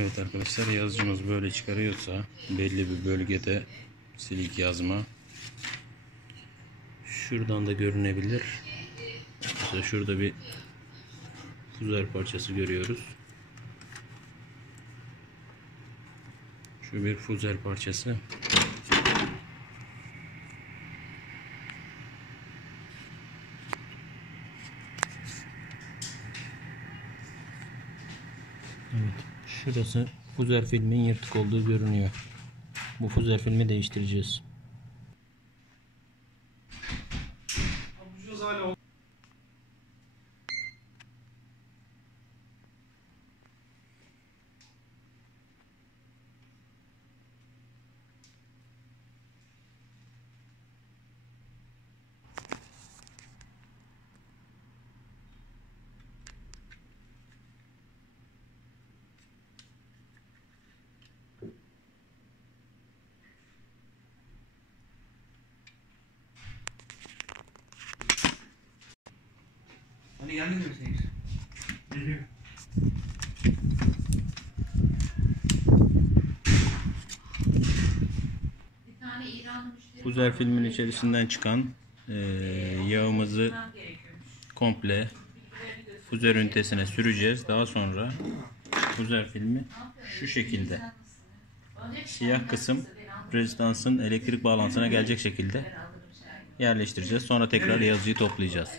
Evet arkadaşlar, yazıcımız böyle çıkarıyorsa belli bir bölgede silik yazma şuradan da görünebilir. Mesela şurada bir fuzer parçası görüyoruz. Şu bir fuzer parçası. Evet, şurası fuzer filmin yırtık olduğu görünüyor. Bu fuzer filmi değiştireceğiz. Hani geldin mi Seyir? Geliyor. Fuzer filmin içerisinden çıkan yağımızı komple fuzer ünitesine süreceğiz. Daha sonra fuzer filmi şu şekilde siyah kısım rezistansın elektrik bağlantısına gelecek şekilde yerleştireceğiz. Sonra tekrar yazıcıyı toplayacağız.